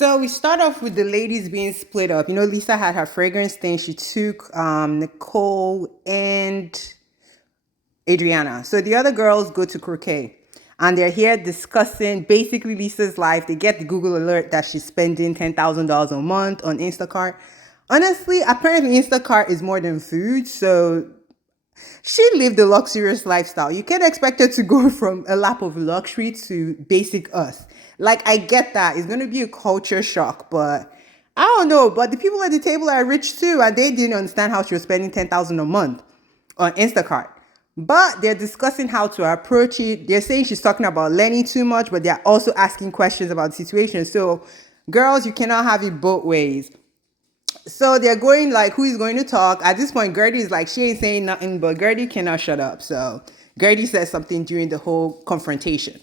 So we start off with the ladies being split up. Lisa had her fragrance thing. She took Nicole and Adriana. So the other girls go to croquet. And they're here discussing basically Lisa's life. They get the Google alert that she's spending $10,000 a month on Instacart. Honestly, apparently Instacart is more than food. So she lived a luxurious lifestyle. You can't expect her to go from a lap of luxury to basic us. Like, I get that. It's going to be a culture shock, but I don't know. But the people at the table are rich too, and they didn't understand how she was spending 10,000 a month on Instacart. But they're discussing how to approach it. They're saying she's talking about Lenny too much, but they're also asking questions about the situation. So, girls, you cannot have it both ways. So they're going like, who is going to talk? At this point, Gertie is like, she ain't saying nothing, but Gertie cannot shut up. So Gertie says something during the whole confrontation.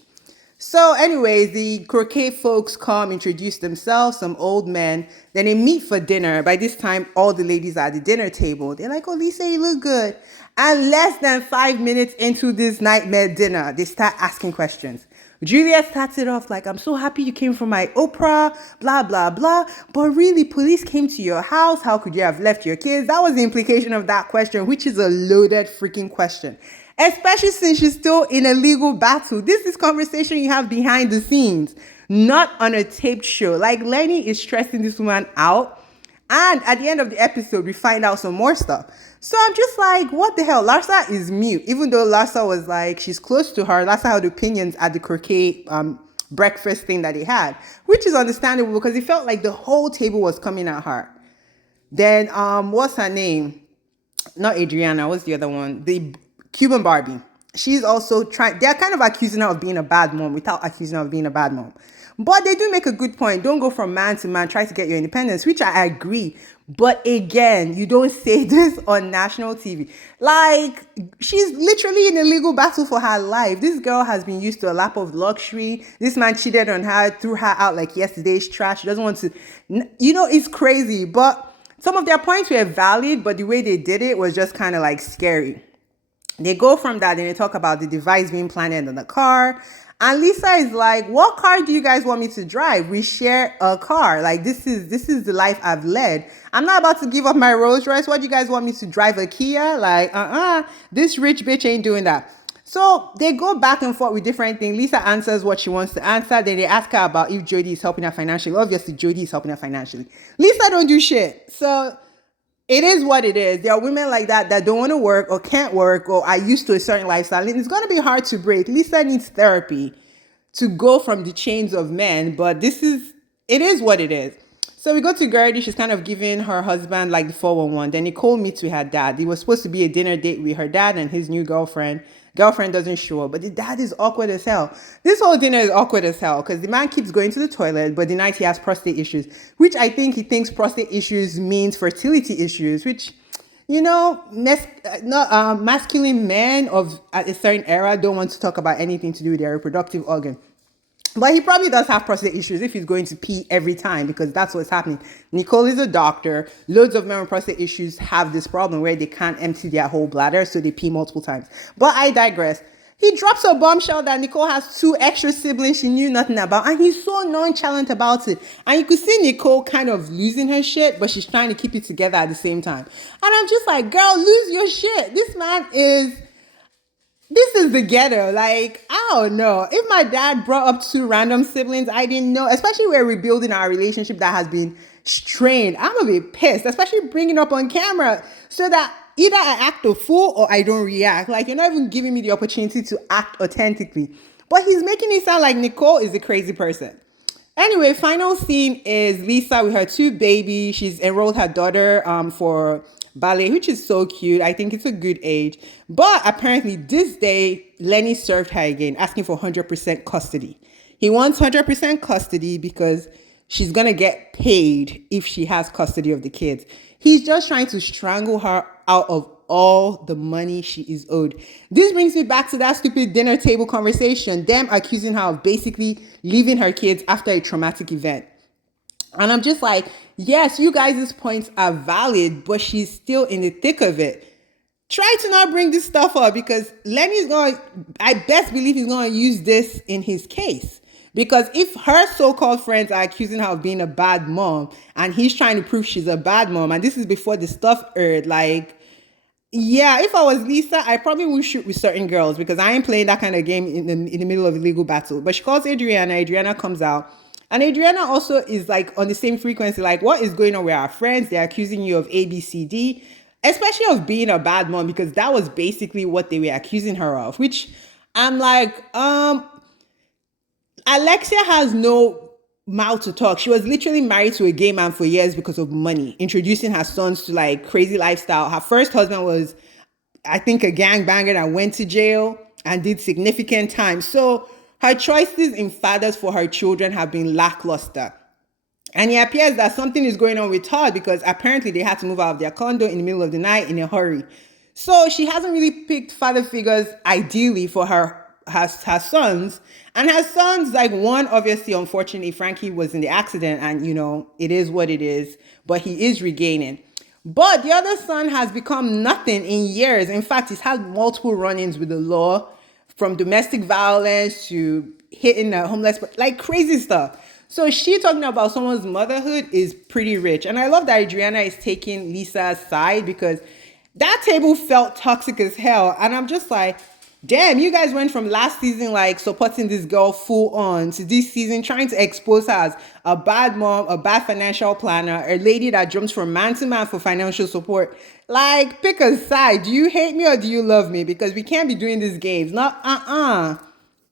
So anyways, the croquet folks come, introduce themselves, some old men. Then they meet for dinner. By this time, all the ladies are at the dinner table. They're like, oh, Lisa, you look good. And less than 5 minutes into this nightmare dinner, they start asking questions. Julia started off like, I'm so happy you came from my Oprah, blah, blah, blah. But really, police came to your house. How could you have left your kids? That was the implication of that question, which is a loaded freaking question. Especially since she's still in a legal battle. This is conversation you have behind the scenes, not on a taped show. Like, Lenny is stressing this woman out. And at the end of the episode, we find out some more stuff. So I'm just like, what the hell? Larsa is mute. Even though Larsa was like, she's close to her. Larsa had opinions at the croquet breakfast thing that they had, which is understandable because it felt like the whole table was coming at her. Then, what's her name? Not Adriana. What's the other one? The Cuban Barbie. She's also trying, they're kind of accusing her of being a bad mom without accusing her of being a bad mom. But they do make a good point. Don't go from man to man, try to get your independence, which I agree. But again, you don't say this on national TV. Like, she's literally in a legal battle for her life. This girl has been used to a lap of luxury. This man cheated on her, threw her out like yesterday's trash. She doesn't want to, it's crazy. But some of their points were valid, but the way they did it was just kind of like scary. They go from that and they talk about the device being planted in the car. And Lisa is like, what car do you guys want me to drive? We share a car. Like, this is the life I've led. I'm not about to give up my Rolls Royce. What do you guys want me to drive, a Kia? Like, this rich bitch ain't doing that. So they go back and forth with different things. Lisa answers what she wants to answer. Then they ask her about if Jody is helping her financially. Obviously, Jody is helping her financially. Lisa don't do shit. So it is what it is. There are women like that don't want to work or can't work or are used to a certain lifestyle. And it's going to be hard to break. Lisa needs therapy to go from the chains of men. But it is what it is. So we go to Gertie. She's kind of giving her husband like the 411. Then Nicole meets with her dad. It was supposed to be a dinner date with her dad and his new girlfriend. Girlfriend doesn't show up, but the dad is awkward as hell. This whole dinner is awkward as hell because the man keeps going to the toilet, but the night he has prostate issues, which I think he thinks prostate issues means fertility issues, which, masculine men of a certain era don't want to talk about anything to do with their reproductive organ. But he probably does have prostate issues if he's going to pee every time because that's what's happening. Nicole is a doctor. Loads of men with prostate issues have this problem where they can't empty their whole bladder, so they pee multiple times. But I digress. He drops a bombshell that Nicole has 2 extra siblings she knew nothing about, and he's so nonchalant about it. And you could see Nicole kind of losing her shit, but she's trying to keep it together at the same time. And I'm just like, girl, lose your shit. This is the ghetto. Like, I don't know. If my dad brought up 2 random siblings, I didn't know, especially we're rebuilding our relationship that has been strained. I'm gonna be pissed, especially bringing up on camera so that either I act a fool or I don't react. Like, you're not even giving me the opportunity to act authentically. But he's making it sound like Nicole is a crazy person. Anyway, final scene is Lisa with her 2 babies. She's enrolled her daughter for ballet, which is so cute. I think it's a good age. But apparently this day, Lenny served her again, asking for 100% custody. He wants 100% custody because she's going to get paid if she has custody of the kids. He's just trying to strangle her out of all the money she is owed. This brings me back to that stupid dinner table conversation, them accusing her of basically leaving her kids after a traumatic event. And I'm just like, yes, you guys' points are valid, but she's still in the thick of it. Try to not bring this stuff up because Lenny's I best believe he's going to use this in his case. Because if her so-called friends are accusing her of being a bad mom and he's trying to prove she's a bad mom, and this is before the stuff aired, like, yeah, if I was Lisa, I probably would shoot with certain girls because I ain't playing that kind of game in the middle of a legal battle. But she calls Adriana. Adriana comes out. And Adriana also is like on the same frequency. Like, what is going on with our friends? They're accusing you of A, B, C, D, especially of being a bad mom because that was basically what they were accusing her of. Which I'm like, Alexia has no mouth to talk. She was literally married to a gay man for years because of money, introducing her sons to like crazy lifestyle. Her first husband was, I think, a gangbanger that went to jail and did significant time. So her choices in fathers for her children have been lackluster. And it appears that something is going on with Todd because apparently they had to move out of their condo in the middle of the night in a hurry. So she hasn't really picked father figures ideally for her sons. And her sons, like one, obviously, unfortunately, Frankie was in the accident and, it is what it is, but he is regaining. But the other son has become nothing in years. In fact, he's had multiple run-ins with the law, from domestic violence to hitting a homeless, like crazy stuff. So she talking about someone's motherhood is pretty rich. And I love that Adriana is taking Lisa's side because that table felt toxic as hell. And I'm just like, damn, you guys went from last season like supporting this girl full on to this season trying to expose her as a bad mom, a bad financial planner, a lady that jumps from man to man for financial support. Like, pick a side. Do you hate me or do you love me? Because we can't be doing these games. Not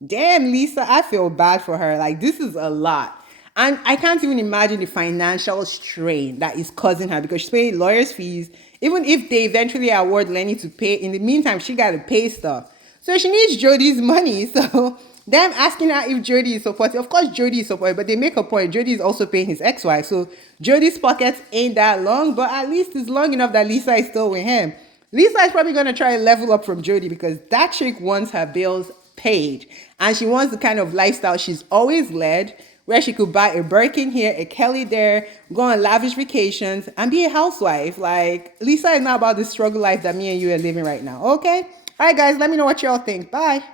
Damn, Lisa, I feel bad for her. Like, this is a lot. And I can't even imagine the financial strain that is causing her because she's paying lawyers' fees. Even if they eventually award Lenny to pay, in the meantime, she got to pay stuff. So she needs Jodi's money. So them asking her if Jodi is supportive. Of course, Jodi is supportive, but they make a point. Jodi is also paying his ex-wife. So Jodi's pockets ain't that long, but at least it's long enough that Lisa is still with him. Lisa is probably going to try to level up from Jodi because that chick wants her bills paid. And she wants the kind of lifestyle she's always led, where she could buy a Birkin here, a Kelly there, go on lavish vacations, and be a housewife. Like, Lisa is not about the struggle life that me and you are living right now, okay? All right, guys, let me know what y'all think. Bye.